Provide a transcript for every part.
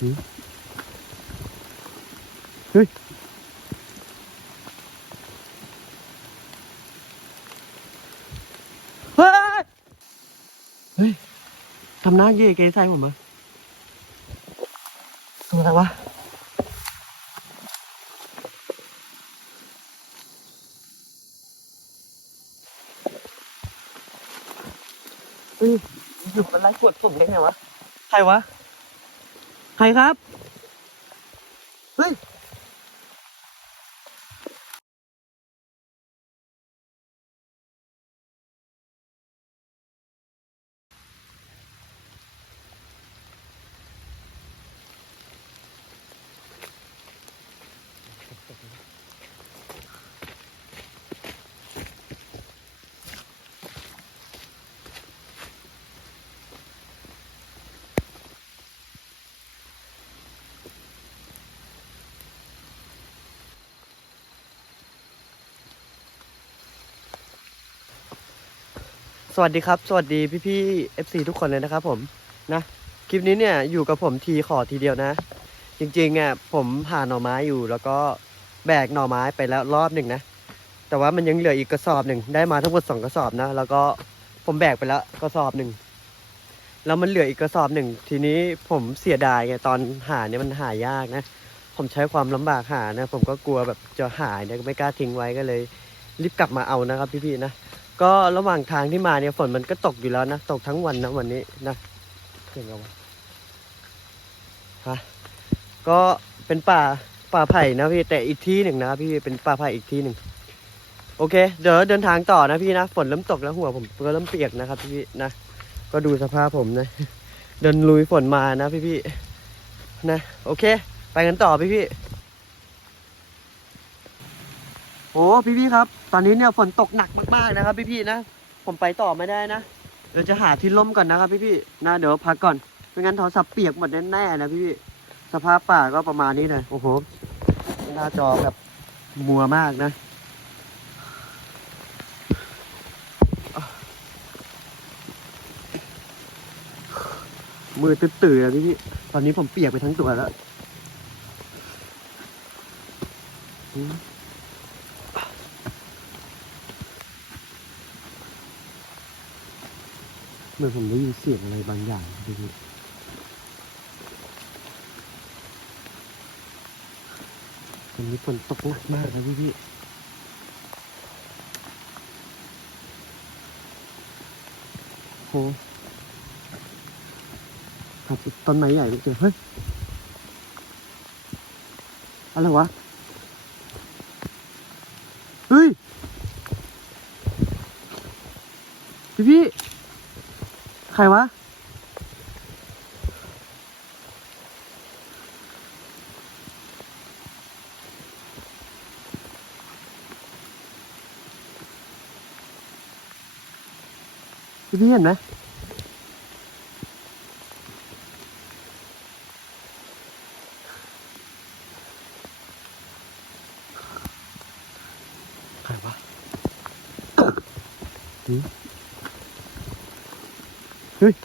หืมเฮ้ยเฮ้ยเฮ้ยทำหน้าเย่เกยใส่ผมอะตัวอะไรวะเฮ้ยอยู่มันไล่กดสุ่มได้ไงวะ ใครวะ ใครครับ สวัสดีครับ สวัสดีพี่พี่ๆ FC ทุกคนเลยนะครับผมนะ คลิปนี้เนี่ยอยู่กับผมทีขอทีเดียวนะ จริงๆอะผมผ่าหน่อไม้อยู่ แล้วก็แบกหน่อไม้ไปแล้วรอบหนึ่งนะ แต่ว่ามันยังเหลืออีกกระสอบหนึ่งได้มาทั้งหมดสองกระสอบนะ แล้วก็ผมแบกไปแล้วกระสอบหนึ่งแล้วมันเหลืออีกกระสอบหนึ่งทีนี้ผมเสียดายไงตอนหาเนี่ยมันหายากนะ ผมใช้ความลำบากหานะ ผมก็กลัวแบบจะหายเนี่ยไม่กล้าทิ้งไว้ก็เลย รีบกลับมาเอานะครับพี่ๆนะ ก็ระหว่างทางที่มาเนี่ยฝนมันก็ตกอยู่แล้วนะ ตกทั้งวันนะวันนี้นะเสียงอะไรวะฮะก็เป็นป่าป่าไผ่นะพี่แต่อีกที่หนึ่งนะพี่เป็นป่าไผ่อีกที่หนึ่งโอเค เดี๋ยวเดินทางต่อนะพี่นะฝนเริ่มตกแล้วหัวผมก็เริ่มเปียกนะครับพี่นะก็ดูสภาพผมนะเดินลุยฝนมานะพี่พี่ๆนะโอเค ไปกันต่อพี่พี่ๆ โอ้พี่พี่ครับ ตอนนี้เนี่ยฝนตกหนักมากๆนะครับ พี่พี่นะ ผมไปต่อไม่ได้นะ เดี๋ยวจะหาที่ร่มก่อนนะครับ พี่พี่นะเดี๋ยวพักก่อน ไม่งั้นโทรศัพท์เปียกหมดแน่ๆนะพี่พี่สภาพป่าก็ประมาณนี้เลยโอ้โห หน้าจอแบบมัวมากนะมือตื่นๆแล้วพี่พี่ตอนนี้ผมเปียกไปทั้งตัวแล้ว มือนผมได้ยินเสียงอะไรบางอย่างพี่พี่วันนี้ฝนตกหนักมากนะพี่พี่โหครับต้นไม้ใหญ่ไปเจอเฮ้ย อะไรวะ เฮ้ย พี่พี่ ใครวะพี่พี่เห็นไหมใครวะหืม เฮ้ย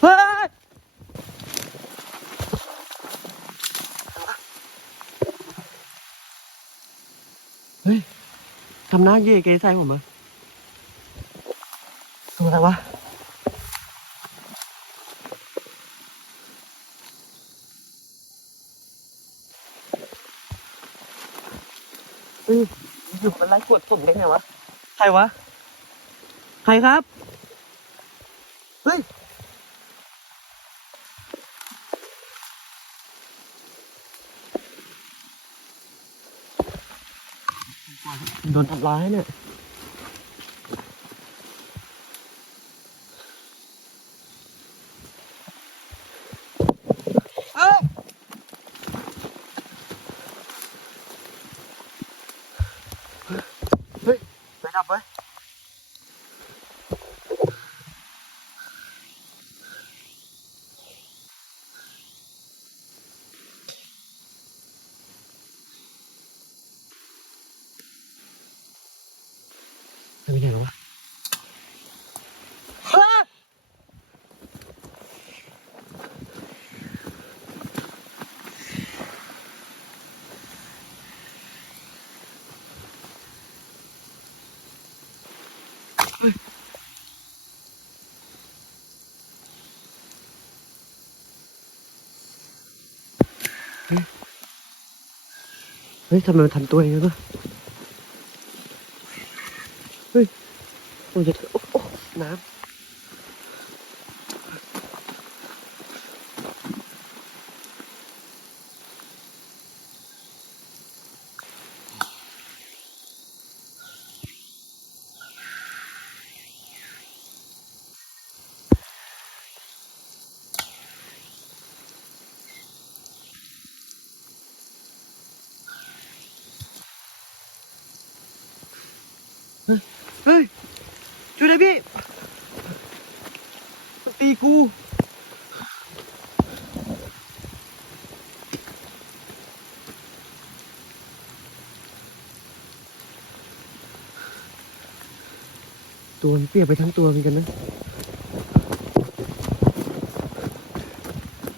เฮ้ยเฮ้ยทำหน้าเย่เกยใส่ผมอะตัวอะไรวะเฮ้ย อยู่มันไล่กดสุ่มได้ไงวะ ใครวะ ใครครับ เฮ้ย โดนทำร้ายเนี่ย เฮ้ยทำไมมันทำตัวอย่างนั้นวะเฮ้ยมันจะโอ้โอ้น้ำ เฮ้ยช่วยด้วยพี่มันตีกูตัวมันเปียกไปทั้งตัวเหมือนกันนะ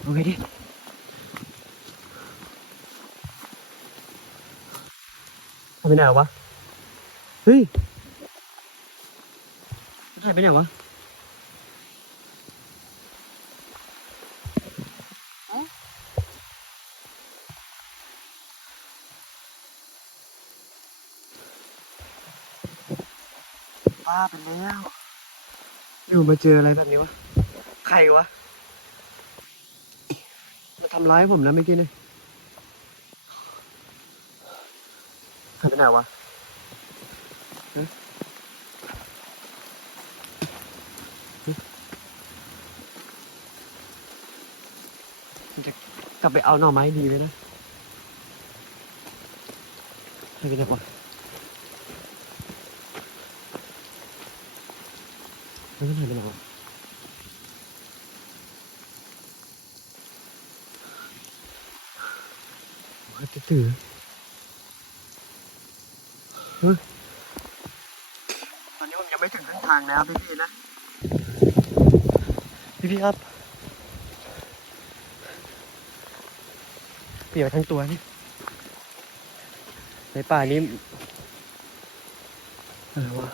เอาไงดิทำไปไหนวะ เฮ้ย หายไปไหนวะบ้าไปแล้ว อยู่มาเจออะไรแบบนี้วะ ใครวะ มาทำร้ายผมนะเมื่อกี้เนี่ยหายไปไหนวะจะ กลับไปเอาหน่อไม้ดีเลยนะใช่กันดีกว่ามันก็หายไปไหนวะว่าจะตื่นเฮ้ยตอนนี้ผมยังไม่ถึงเส้นทางนะครับพี่ๆนะ พี่ๆครับ ปียกทั้งตัวนี่ในป่านี้อะไรวะ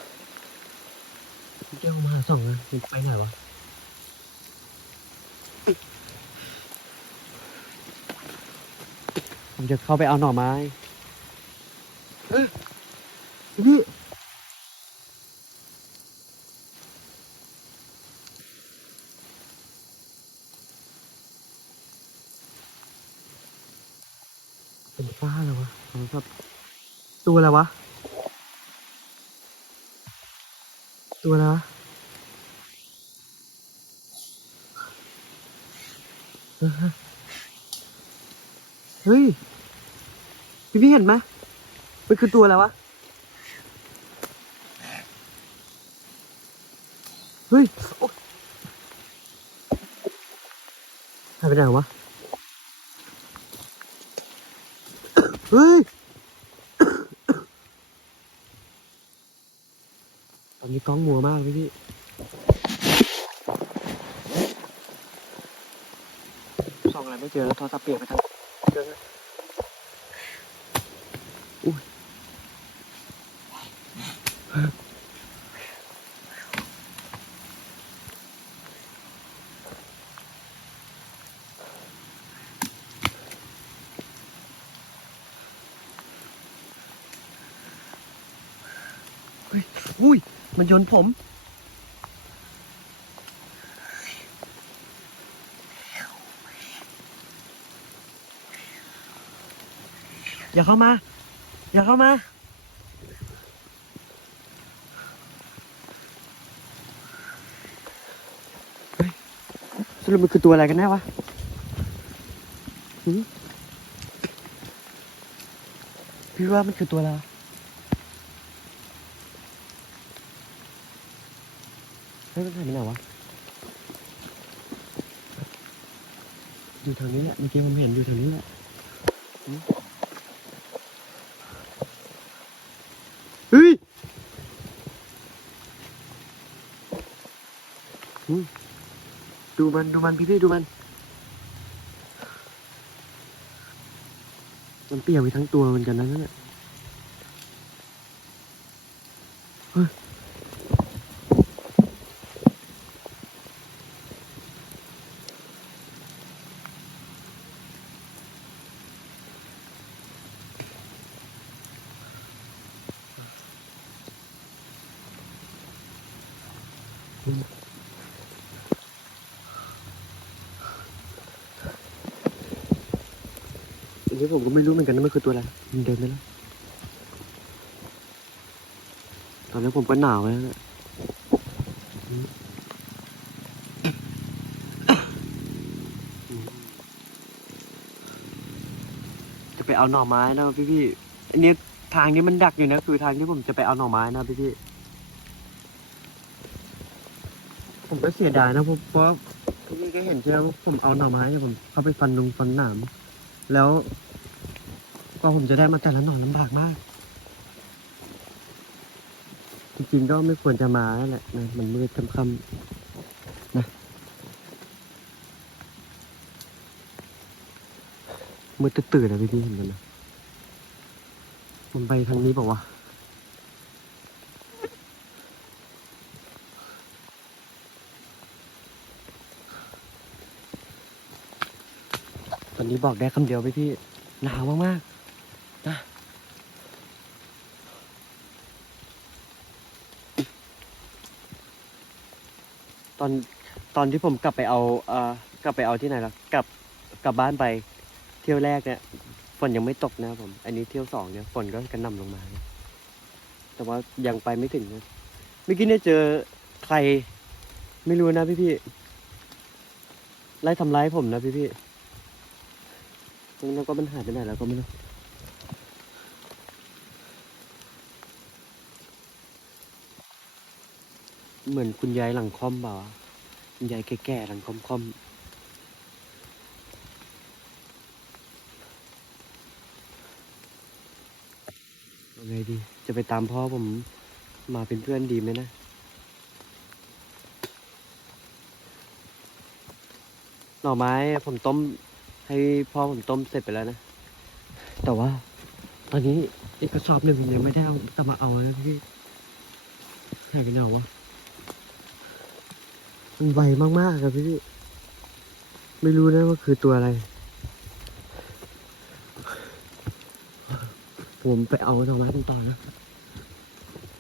เจ้ามาสองนะมันไปไหนวะผมจะเข้าไปเอาหน่อไม้เอ้ยพี่ เป็นฟ้าเลยวะผมแบบตัวอะไรวะ ตัวอะไรวะเออฮะเฮ้ย พี่พี่เห็นไหมมันคือตัวอะไรวะ เฮ้ยโอ๊ยหายไปไหนวะ เฮ้ย ตอนนี้กล้องมัวมากพี่พี่ส่องอะไรไม่เจอแล้วโทรศัพท์เปียกไปทั้งเครื่องเลยอุ้ย อุ้ย มันโยนผม อย่าเข้ามา อย่าเข้ามาสรุปมันคือตัวอะไรกันแน่วะพี่ว่ามันคือตัวอะไรวะเฮ้ยมันหายไปไหนวะ อยู่ทางนี้แหละเมื่อกี้ผมเห็นอยู่ทางนี้แหละอเฮ้ยดูมันดูมันพี่พี่ดูมัน มันเปียกไปทั้งตัวเหมือนกันนะนั่นแหละเฮ้ย อันนี้ผมก็ไม่รู้เหมือนกันนะมันคือตัวอะไรมันเดินไปแล้ว ตอนนี้ผมก็หนาวแล้วนี่ยอืมอืมจะไปเอาหน่อไม้นะพี่พี่อันนี้ทางนี้มันดักอยู่นะ คือทางที่ผมจะไปเอาหน่อไม้นะพี่พี่ๆ ผมก็เสียดายนะเพราะเพราะพี่พี่ก็เห็นใช่ไหมว่าผมเอาหน่อไม้เนี่ยผมเข้าไปฟันลงฟันหนามแล้วกว่าผมจะได้มาแต่ละหน่อลำบากมาก จริงๆก็ไม่ควรจะมาแล้วแหละนะมันมืดค่ำๆนะมืดตื่นๆนะพี่ๆเห็นกันนะมันไปทางนี้เปล่าวะ อนนี้บอกได้คำเดียวไปพี่หนาวมากๆนะตอนตอนที่ผมกลับไปเอาเอ่อกลับไปเอาที่ไหนล่ะกลับกลับบ้านไปเที่ยวแรกเนี่ยฝนยังไม่ตกนะครับผม อันนี้เที่ยวสองเนี่ยฝนก็กระหน่ำลงมานะแต่ว่ายังไปไม่ถึงนะเมื่อกี้เนี่ยเจอใครไม่รู้นะพี่พี่ๆไล่ทำร้ายผมนะพี่พี่ๆ แล้วก็มันหายไปไหนแล้วก็ไม่รู้เหมือนคุณยายหลังค่อมเปล่าวะคุณยายแก่ๆหลังค่อมๆเอาไงดี จะไปตามพ่อผมมาเป็นเพื่อนดีไหมนะ หน่อไม้ผมต้ม ให้พ่อผมต้มเสร็จไปแล้วนะ แต่ว่า ตอนนี้อีกกระสอบหนึ่งยังไม่ได้เอาจะมาเอานะพี่หายไปไหนวะมันไวมากๆครับพี่ ไม่รู้นะว่าคือตัวอะไร ผมไปเอาดอกไม้กันต่อนะ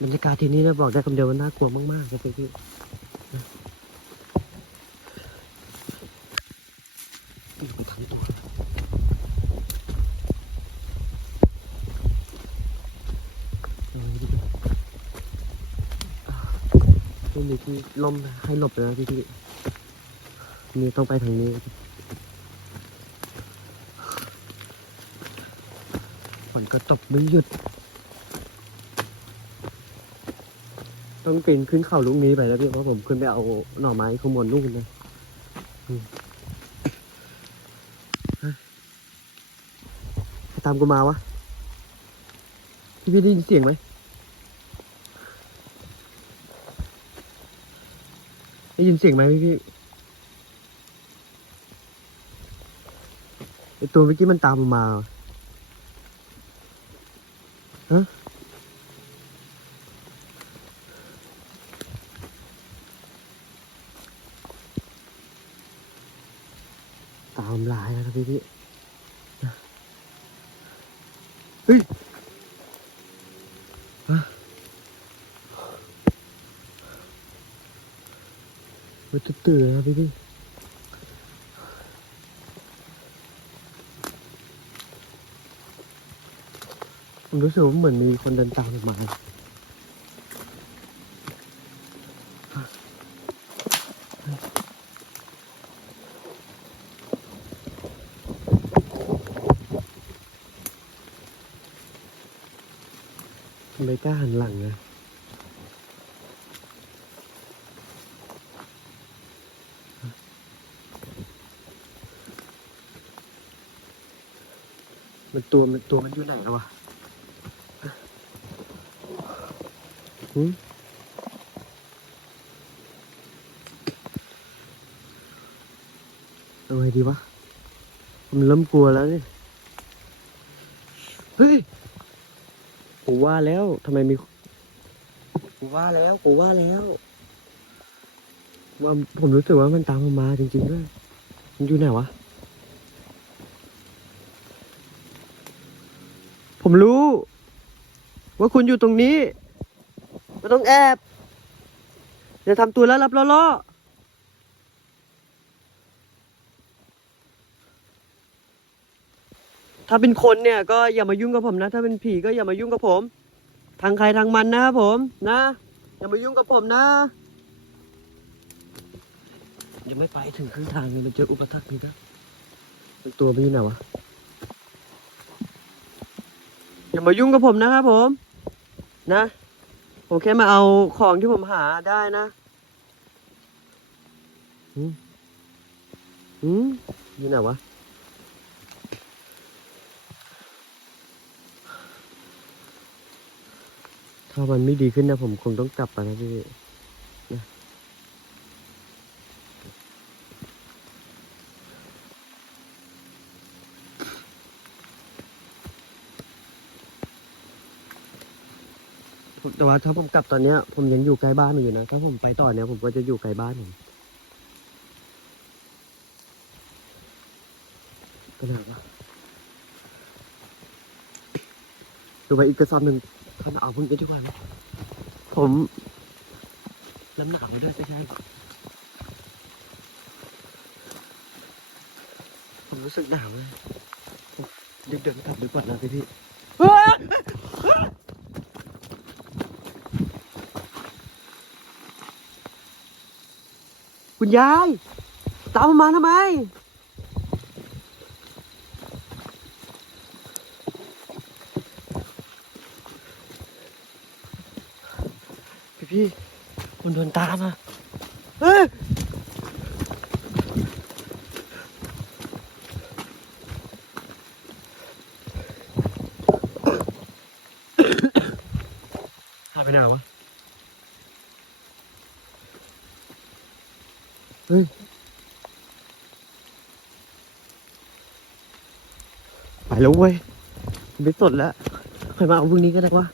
บรรยากาศที่นี่นะบอกได้คำเดียวว่าน่ากลัวมากๆครับพี่นะอยู่ไปทางต่อเอาไว้ดีกว่าอ่า ไม่มีที่ล่มให้หลบเลยนะพี่พี่นี่ต้องไปทางนี้ครับฝนก็ตกไม่หยุด ต้องปีนขึ้นเขาลูกนี้ไปแล้วพี่เพราะผมขึ้นไปเอาหน่อไม้ข้างบนลูกนะอืมฮะใครตามกูมาวะ พี่พี่ได้ยินเสียงไหม ได้ยินเสียงไหมพี่พี่ไอตัวเมื่อกี้มันตามมาฮะ ตามลายแล้วนะพี่พี่เฮ้ยฮะมัน ตื่นๆนะพี่พี่ผมรู้สึกว่าเหมือนมีคนเดินตามผมมาทำไมกล้าหันหลังอะมัน ตัวมันตัวมันอยู่ไหนแล้ววะหืมเอาไงดีวะผมเริ่มกลัวแล้วนี่เฮ้ยกูว่าแล้วทำไมมีกูว่าแล้วกูว่าแล้วว่าผมรู้สึกว่ามันตามผมมาจริงๆด้วยมันอยู่ไหนวะ ผมรู้ ว่าคุณอยู่ตรงนี้ไม่ต้องแอบอย่าทำตัวแล้วรับล่อๆถ้าเป็นคนเนี่ย ก็อย่ามายุ่งกับผมนะ ถ้าเป็นผีก็อย่ามายุ่งกับผม ทางใครทางมันนะครับผม นะ อย่ามายุ่งกับผมนะยังไม่ไปถึงครึ่งทางเลยมันเจออุปสรรคนี่นะเป็นตัวพี่ไหนวะ อย่ามายุ่งกับผมนะครับผม นะผมแค่มาเอาของที่ผมหาได้นะอืมอืมอยู่ไหนวะถ้ามันไม่ดีขึ้นนะผมคงต้องกลับไปนะพี่นะผม แต่ว่าถ้าผมกลับตอนเนี้ย ผมยังอยู่ใกล้บ้านมันอยู่นะ ถ้าผมไปต่อเนี้ยผมก็จะอยู่ไกลบ้านผมก็น่าวะดูไปอีกกระสอบหนึ่งท่านเอาพวกนี้ดีกว่าไหมผมน้ำหนาวมาด้วยใช่ไหมผมรู้สึกหนาวเลยผมรีบเดินกลับดีกว่านะพี่พี่ ยาย ตามผมมาทำไม พี่พี่คนโดนตามอะเฮ้ยหายไปไหนวะ เฮ้ย ไป แล้วเว้ยไม่สดแล้วใครมาเอาพรุ่งนี้ก็ได้วะ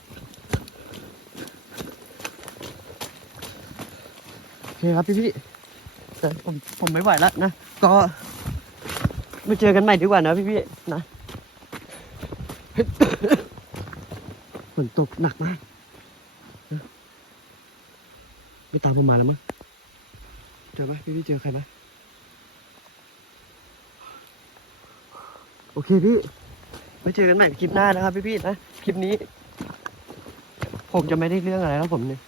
โอเคครับพี่พี่แต่ผมผมไม่ไหวแล้วนะ ก็มาเจอกันใหม่ดีกว่านะพี่พี่นะฝนตกหนักมากไม่ตามผมมาแล้วมั้งเจอไหมพี่พี่เจอใครไหมโอเคพี่ ไว้เจอกันใหม่คลิปหน้านะครับพี่ๆนะ คลิปนี้ ผมจะไม่ได้เรื่องอะไรแล้วผมเนี่ย